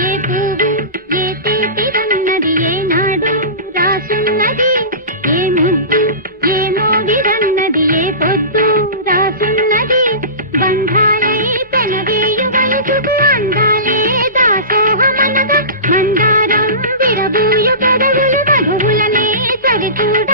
ఏ పువ్వు ఏ తీపిదన్నది ఏనాడు రాసున్నది, ఏ ముద్దు ఏ మోగిదన్నది ఏ పొద్దు రాసున్నది. బంధాలై పెనవేయు వయసుకు అందాలే దాసోహమనగా, మందారం విరబూయు పెదవులు మధువులనే సరిచూడ